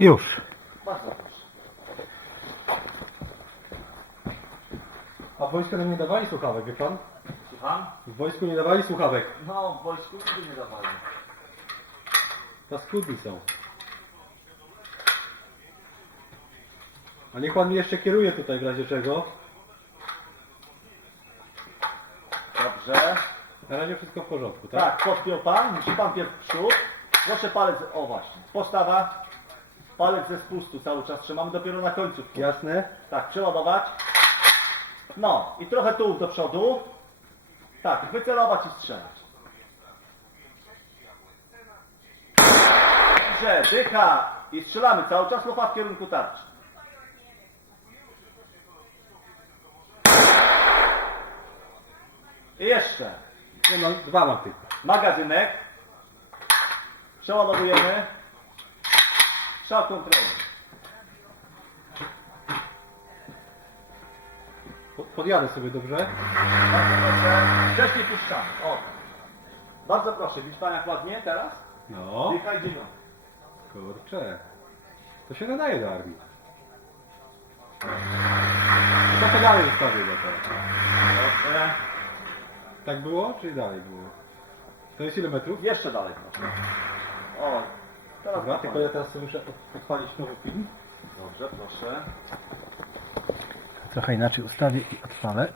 Już. Bardzo proszę. A w wojsku nam nie dawali słuchawek, wie pan? Słucham? W wojsku nie dawali słuchawek. No, w wojsku nigdy nie dawali. Paskudni są. A niech pan mnie jeszcze kieruje tutaj w razie czego. Dobrze. Na razie wszystko w porządku, tak? Tak, podpiął pan, musi pan pierw w przód. Proszę palec, o właśnie, postawa. Palec ze spustu cały czas trzymamy dopiero na końcu. Jasne? Tak, przeładować. No, i trochę tu do przodu. Tak, wycelować i strzelać. Dobrze, dycha i strzelamy cały czas lufa w kierunku tarczy. I jeszcze. Nie mam, dwa mam tylko. Magazynek. Przeładowujemy. Strzał kontrolny. Po- Podjadę sobie dobrze. Bardzo proszę. Wcześniej puszczamy. O. Bardzo proszę, widzi pan jak ładnie teraz? No. Dycha i dziewiątka. Kurczę. To się nadaje do armii. To to dalej zostawię go teraz. Dobrze. Tak było, czy dalej było? To jest ile metrów? Jeszcze dalej proszę. Dobra, tylko ja teraz muszę od- odpalić nowy film. Dobrze, proszę. Trochę inaczej ustawię i odpalę.